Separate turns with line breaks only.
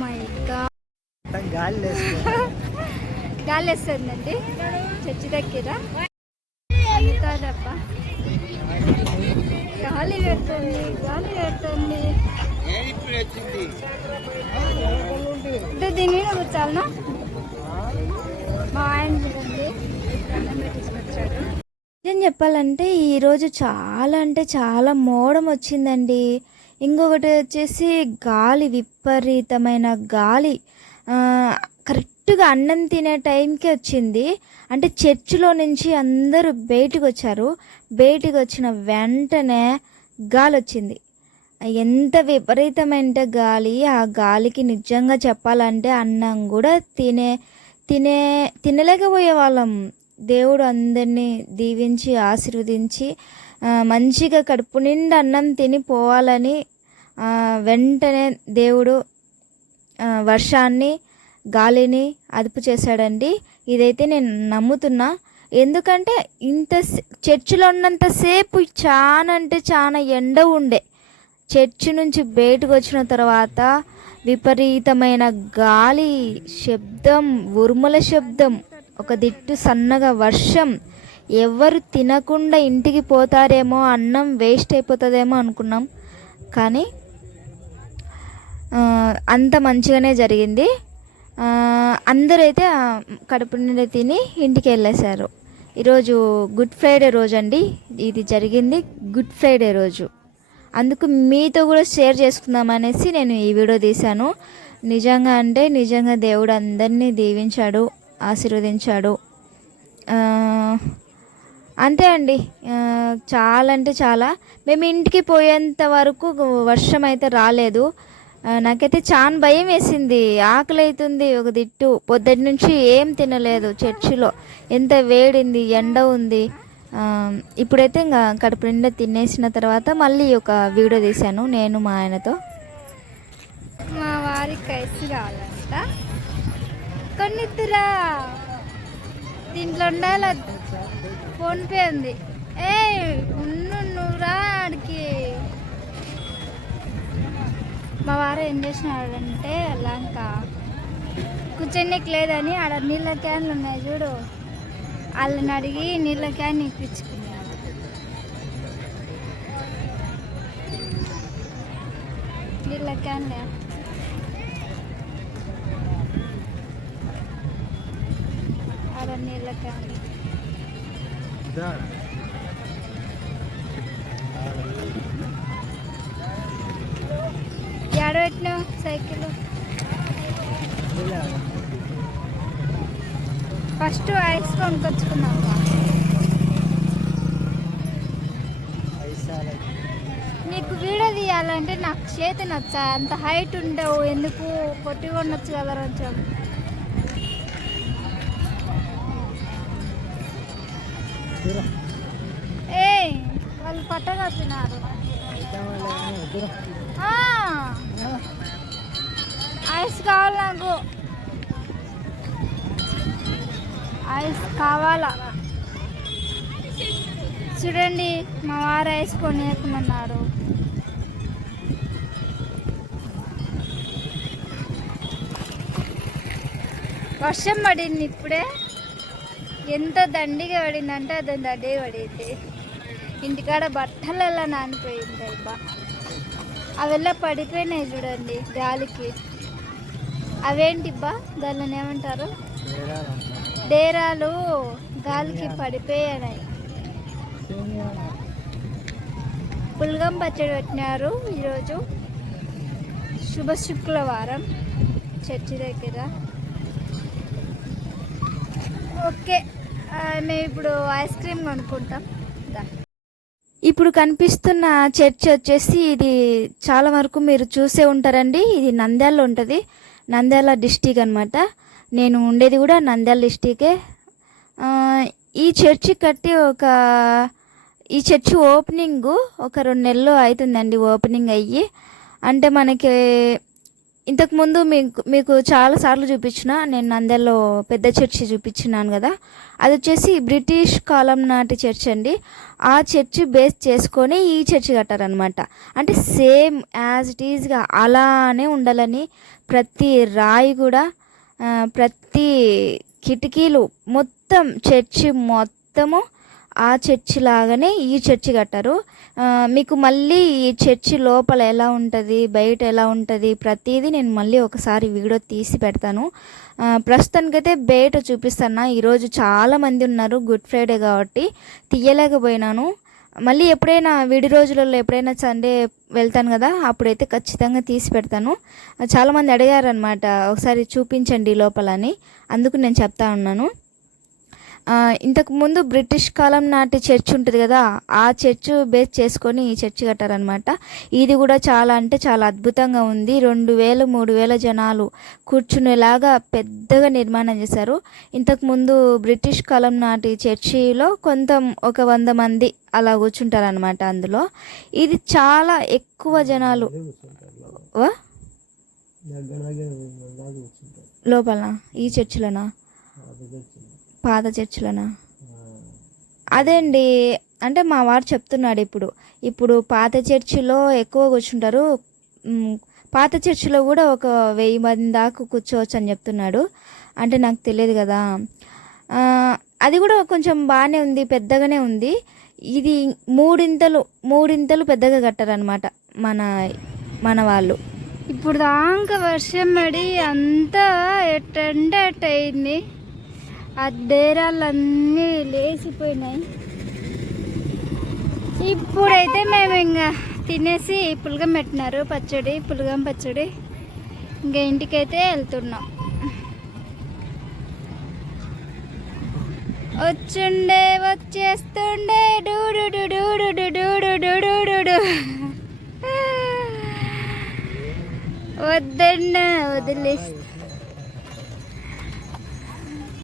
My God
గాలి
గాలి వేస్తుందండి church దగ్గర. అందుతాదప్ప గాలి పెడుతుంది గాలి పెడుతుంది అంటే దీని మీద కూర్చోాలనా మా ఆయన చూడండి. దండం పెట్టించుకొచ్చాడు
నిజం చెప్పాలంటే ఈరోజు చాలా అంటే చాలా మోడం వచ్చిందండి. ఇంకొకటి వచ్చేసి గాలి విపరీతమైన గాలి. కరెక్ట్గా అన్నం తినే టైంకి వచ్చింది. అంటే చర్చిలో నుంచి అందరూ బయటికి వచ్చారు బయటికి వచ్చిన వెంటనే గాలి వచ్చింది ఎంత విపరీతమైన గాలి ఆ గాలికి నిజంగా చెప్పాలంటే అన్నం కూడా తినే తినే తినలేకపోయే వాళ్ళం దేవుడు అందరినీ దీవించి ఆశీర్వదించి మంచిగా కడుపు నిండా అన్నం తిని పోవాలని వెంటనే దేవుడు వర్షాన్ని గాలిని అదుపు చేశాడండి. ఇదైతే నేను నమ్ముతున్నా. ఎందుకంటే ఇంత చర్చిలో ఉన్నంతసేపు చాలా అంటే చాలా ఎండ ఉండే. చర్చి నుంచి బయటకు వచ్చిన తర్వాత విపరీతమైన గాలి శబ్దం ఉరుముల శబ్దం ఒక దిట్టు సన్నగా వర్షం. ఎవరు తినకుండా ఇంటికి పోతారేమో అన్నం వేస్ట్ అయిపోతుందేమో అనుకున్నాం. కానీ అంత మంచిగానే జరిగింది. అందరైతే కడుపు నిండా తిని ఇంటికి వెళ్ళేశారు. ఈరోజు గుడ్ ఫ్రైడే రోజు అండి. ఇది జరిగింది గుడ్ ఫ్రైడే రోజు. అందుకు మీతో కూడా షేర్ చేసుకుందాం అనేసి నేను ఈ వీడియో తీశాను. నిజంగా అంటే నిజంగా దేవుడు అందరినీ దీవించాడు ఆశీర్వదించాడు. అంతే అండి. చాలా అంటే చాలా. మేము ఇంటికి పోయేంత వరకు వర్షం అయితే రాలేదు. నాకైతే చాలా భయం వేసింది. ఆకలి అవుతుంది ఒక దిట్టు పొద్దుటి నుంచి ఏం తినలేదు చర్చిలో. ఎంత వేడింది ఎండ ఉంది. ఇప్పుడైతే ఇంకా కడుపు నిండా తినేసిన తర్వాత మళ్ళీ ఒక వీడియో తీశాను నేను మా ఆయనతో.
మా వారికి కలిసి కావాలంట కొన్నిద్దురా దీంట్లో ఉండాల ఫోన్పే ఉంది. ఏ ఉన్ను మా వారు ఏం చేసినాడంటే లంక. కూర్చోనికి లేదని ఆడ నీళ్ళ క్యాన్లు ఉన్నాయి చూడు. వాళ్ళని అడిగి నీళ్ళ క్యాన్ ఇప్పించుకున్నాడు నీళ్ళ క్యాన్ ఆడ నీళ్ళ క్యాన్
ఇదా?
ఎడ పెట్టినావు సైకిల్ ఫస్ట్ ఐస్
కొనుకొచ్చుకున్నాం
నీకు వీడియో తీయాలంటే నాకు చేతి నచ్చా. అంత హైట్ ఉండవు. ఎందుకు కొట్టి ఉండొచ్చు కదా కొంచెం ఏ వాళ్ళు పట్టగొచ్చినారు ఐస్ కావాలి నాకు. ఐస్ కావాలా? చూడండి మా వారు ఐస్ కొనేయకమన్నారు వర్షం పడింది ఇప్పుడే. ఎంత దండిగా పడిందంటే అది దండిగా పడింది. ఇంటికాడ బట్టలల్లా నానిపోయింది అబ్బా అవెల్లా పడిపోయినాయి చూడండి గాలికి. అవేంటిబ్బా బా ఏమంటారు? డేరాలు గాలికి పడిపోయాయి పుల్గం పచ్చడి పెట్టినారు ఈరోజు. శుభ శుక్రవారం చర్చి దగ్గర. ఓకే మేము ఇప్పుడు ఐస్ క్రీమ్ కొనుక్కుంటాం. దా.
ఇప్పుడు కనిపిస్తున్న చర్చ్ వచ్చేసి ఇది చాలా వరకు మీరు చూసే ఉంటారండి. ఇది నంద్యాలలో ఉంటుంది. నంద్యాల డిస్టిక్ అనమాట నేను ఉండేది కూడా నంద్యాల డిస్టికే ఈ చర్చి కట్టి ఒక ఈ చర్చి ఓపెనింగ్ ఒక రెండు నెలలు అవుతుందండి ఓపెనింగ్ అయ్యి. అంటే మనకి ఇంతకుముందు మీకు మీకు చాలా సార్లు చూపించిన నేను నంద్యాలలో పెద్ద చర్చి చూపించినాను కదా. అది వచ్చేసి బ్రిటిష్ కాలం నాటి చర్చ్ అండి. ఆ చర్చి బేస్ చేసుకొని ఈ చర్చి కట్టారనమాట అంటే సేమ్ యాజ్ ఇట్ ఈజ్గా అలానే ఉండాలని ప్రతి రాయి కూడా ప్రతి కిటికీలు మొత్తం చర్చి మొత్తము ఆ చర్చి లాగానే ఈ చర్చి కట్టారు. మీకు మళ్ళీ ఈ చర్చి లోపల ఎలా ఉంటుంది బయట ఎలా ఉంటుంది ప్రతిదీ నేను మళ్ళీ ఒకసారి వీడియో తీసి పెడతాను. ప్రస్తుతానికైతే బయట చూపిస్తాను. ఈరోజు చాలామంది ఉన్నారు గుడ్ ఫ్రైడే కాబట్టి తీయలేకపోయినాను. మళ్ళీ ఎప్పుడైనా విడి రోజులలో ఎప్పుడైనా సండే వెళ్తాను కదా అప్పుడైతే ఖచ్చితంగా తీసి పెడతాను. చాలామంది అడిగారనమాట ఒకసారి చూపించండి లోపలని అందుకు నేను చెప్తా ఉన్నాను. ఆ, ఇంతకు ముందు బ్రిటిష్ కాలం నాటి చర్చ్ ఉంటుంది కదా ఆ చర్చ్ బేస్ చేసుకొని ఈ చర్చ్ కట్టారనమాట ఇది కూడా చాలా అంటే చాలా అద్భుతంగా ఉంది. రెండు వేలు మూడు వేల జనాలు కూర్చునేలాగా పెద్దగా నిర్మాణం చేశారు. ఇంతకు ముందు బ్రిటిష్ కాలం నాటి చర్చిలో కొంత ఒక వంద మంది అలా కూర్చుంటారనమాట అందులో. ఇది చాలా ఎక్కువ జనాలు. లోపల ఈ చర్చిలోనా? పాత చర్చిలోనా అదే అండి అంటే మా వారు చెప్తున్నాడు ఇప్పుడు. ఇప్పుడు పాత చర్చిలో ఎక్కువ కూర్చుంటారు. పాత చర్చిలో కూడా ఒక వెయ్యి మంది దాకా కూర్చోవచ్చు అని చెప్తున్నాడు. అంటే నాకు తెలియదు కదా. అది కూడా కొంచెం బాగానే ఉంది పెద్దగానే ఉంది. ఇది మూడింతలు మూడింతలు పెద్దగా కట్టారనమాట మన మన వాళ్ళు.
ఇప్పుడు దాకా వర్షం పడి అంతా ఎట్టంటే అయింది ఆ డేరాలన్నీ లేచిపోయినాయి ఇప్పుడైతే మేము ఇంకా తినేసి పులగం పెట్టినారు పచ్చడి పులగం పచ్చడి ఇంకా ఇంటికైతే వెళ్తున్నాం వచ్చుండే వచ్చేస్తుండే డూడు డూడు డూడు డూడు డూడు వద్దన్న వదిలేస్తా